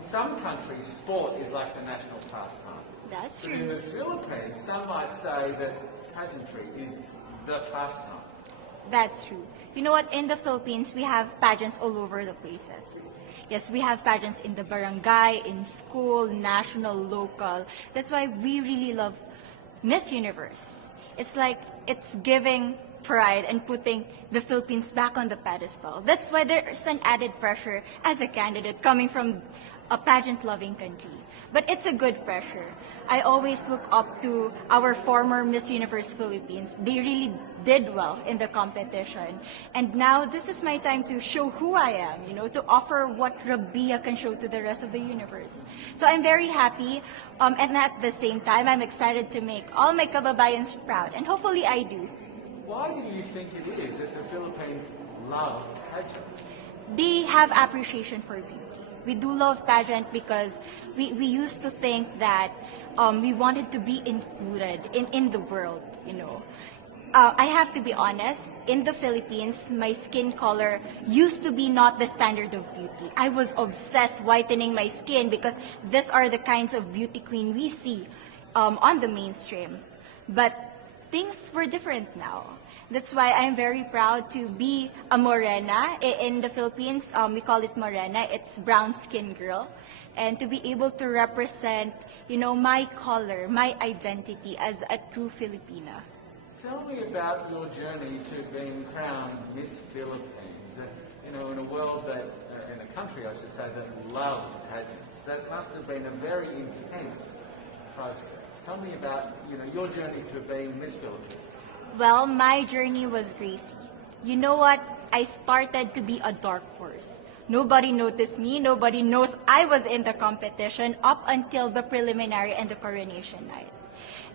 in some countries, sport is like the national pastime. That's But in true. the Philippines, some might say that pageantry is the pastime. That's true. You know what? In the Philippines, we have pageants all over the places. Yes, we have pageants in the barangay, in school, national, local. That's why we really love Miss Universe. It's like it's giving pride and putting the Philippines back on the pedestal. That's why there's an added pressure as a candidate coming from a pageant-loving country. But it's a good pressure. I always look up to our former Miss Universe Philippines. They really did well in the competition. And now this is my time to show who I am, to offer what Rabiya can show to the rest of the universe. So I'm very happy, and at the same time, I'm excited to make all my kababayans proud. And hopefully I do. Why do you think it is that the Philippines love pageants? They have appreciation for beauty. We do love pageant because we used to think that we wanted to be included in the world, I have to be honest, in the Philippines, my skin color used to be not the standard of beauty. I was obsessed whitening my skin because these are the kinds of beauty queen we see on the mainstream. But things were different now. That's why I'm very proud to be a morena. In the Philippines, we call it morena. It's brown skin girl. And to be able to represent, my color, my identity as a true Filipina. Tell me about your journey to being crowned Miss Philippines. That, in a world that, in a country, I should say, that loves pageants. That must have been a very intense process. Tell me about, your journey to being Miss Philippines. Well, my journey was crazy. You know what? I started to be a dark horse. Nobody noticed me. Nobody knows I was in the competition up until the preliminary and the coronation night.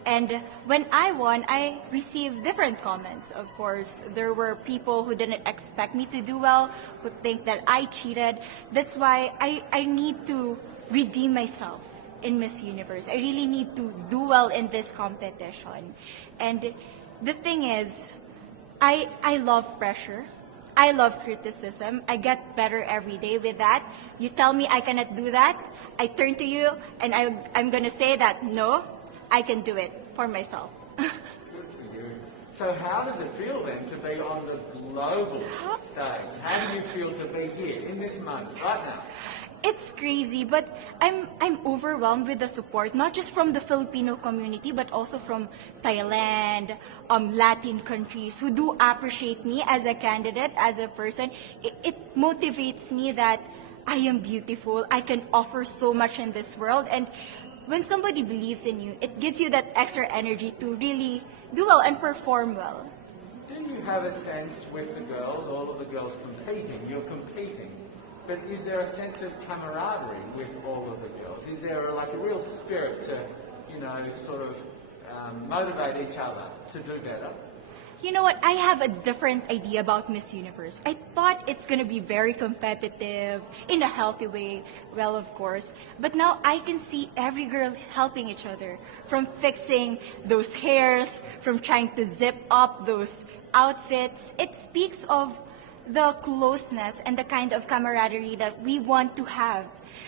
And when I won, I received different comments. Of course, there were people who didn't expect me to do well, who think that I cheated. That's why I need to redeem myself in Miss Universe. I really need to do well in this competition. And the thing is, I love pressure. I love criticism. I get better every day with that. You tell me I cannot do that, I turn to you and I'm going to say that, no, I can do it for myself. Good for you. So how does it feel then to be on the global stage? How do you feel to be here in this month, right now? It's crazy, but I'm overwhelmed with the support, not just from the Filipino community, but also from Thailand, Latin countries who do appreciate me as a candidate, as a person. It motivates me that I am beautiful, I can offer so much in this world, and when somebody believes in you, it gives you that extra energy to really do well and perform well. Do you have a sense with the girls, all of the girls competing, you're competing, but is there a sense of camaraderie with all of the girls? Is there a real spirit to, sort of motivate each other to do better? You know what? I have a different idea about Miss Universe. I thought it's going to be very competitive, in a healthy way, well, of course. But now I can see every girl helping each other, from fixing those hairs, from trying to zip up those outfits. It speaks of the closeness and the kind of camaraderie that we want to have.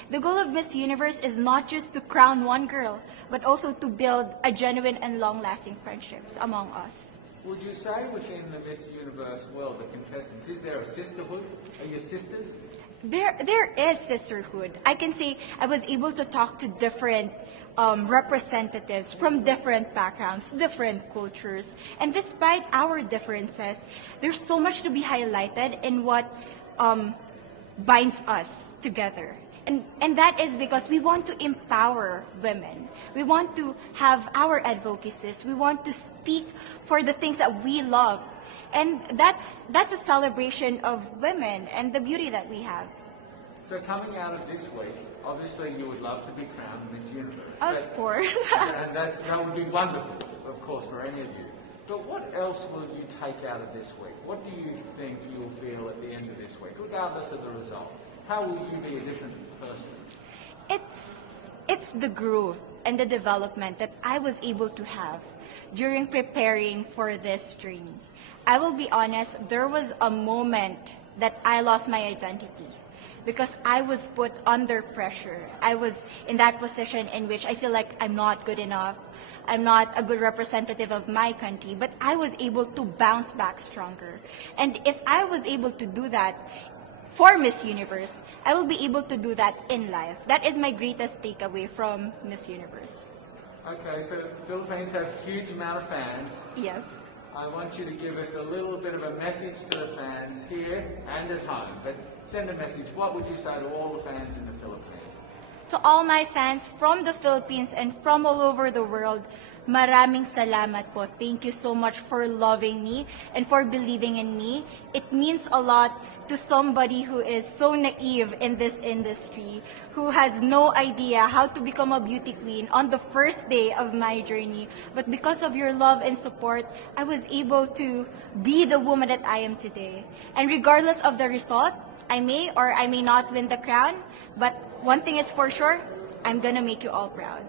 The goal of Miss Universe is not just to crown one girl, but also to build a genuine and long-lasting friendships among us. Would you say within the Miss Universe world, the contestants, is there a sisterhood? Are you sisters? There is sisterhood. I can say I was able to talk to different representatives from different backgrounds, different cultures. And despite our differences, there's so much to be highlighted in what binds us together. And that is because we want to empower women. We want to have our advocacies. We want to speak for the things that we love. And that's a celebration of women and the beauty that we have. So coming out of this week, obviously you would love to be crowned Miss Universe. Of course. And that would be wonderful, of course, for any of you. But what else will you take out of this week? What do you think you'll feel at the end of this week, regardless of the result? How will you be a different person? It's the growth and the development that I was able to have during preparing for this dream. I will be honest, there was a moment that I lost my identity. because I was put under pressure. I was in that position in which I feel like I'm not good enough. I'm not a good representative of my country, but I was able to bounce back stronger. And if I was able to do that for Miss Universe, I will be able to do that in life. That is my greatest takeaway from Miss Universe. Okay, so the Philippines have a huge amount of fans. Yes. I want you to give us a little bit of a message to the fans here and at home. But send a message. What would you say to all the fans in the Philippines? To all my fans from the Philippines and from all over the world, maraming salamat po. Thank you so much for loving me and for believing in me. It means a lot to somebody who is so naive in this industry, who has no idea how to become a beauty queen on the first day of my journey. But because of your love and support, I was able to be the woman that I am today. And regardless of the result, I may or I may not win the crown, but one thing is for sure, I'm gonna make you all proud.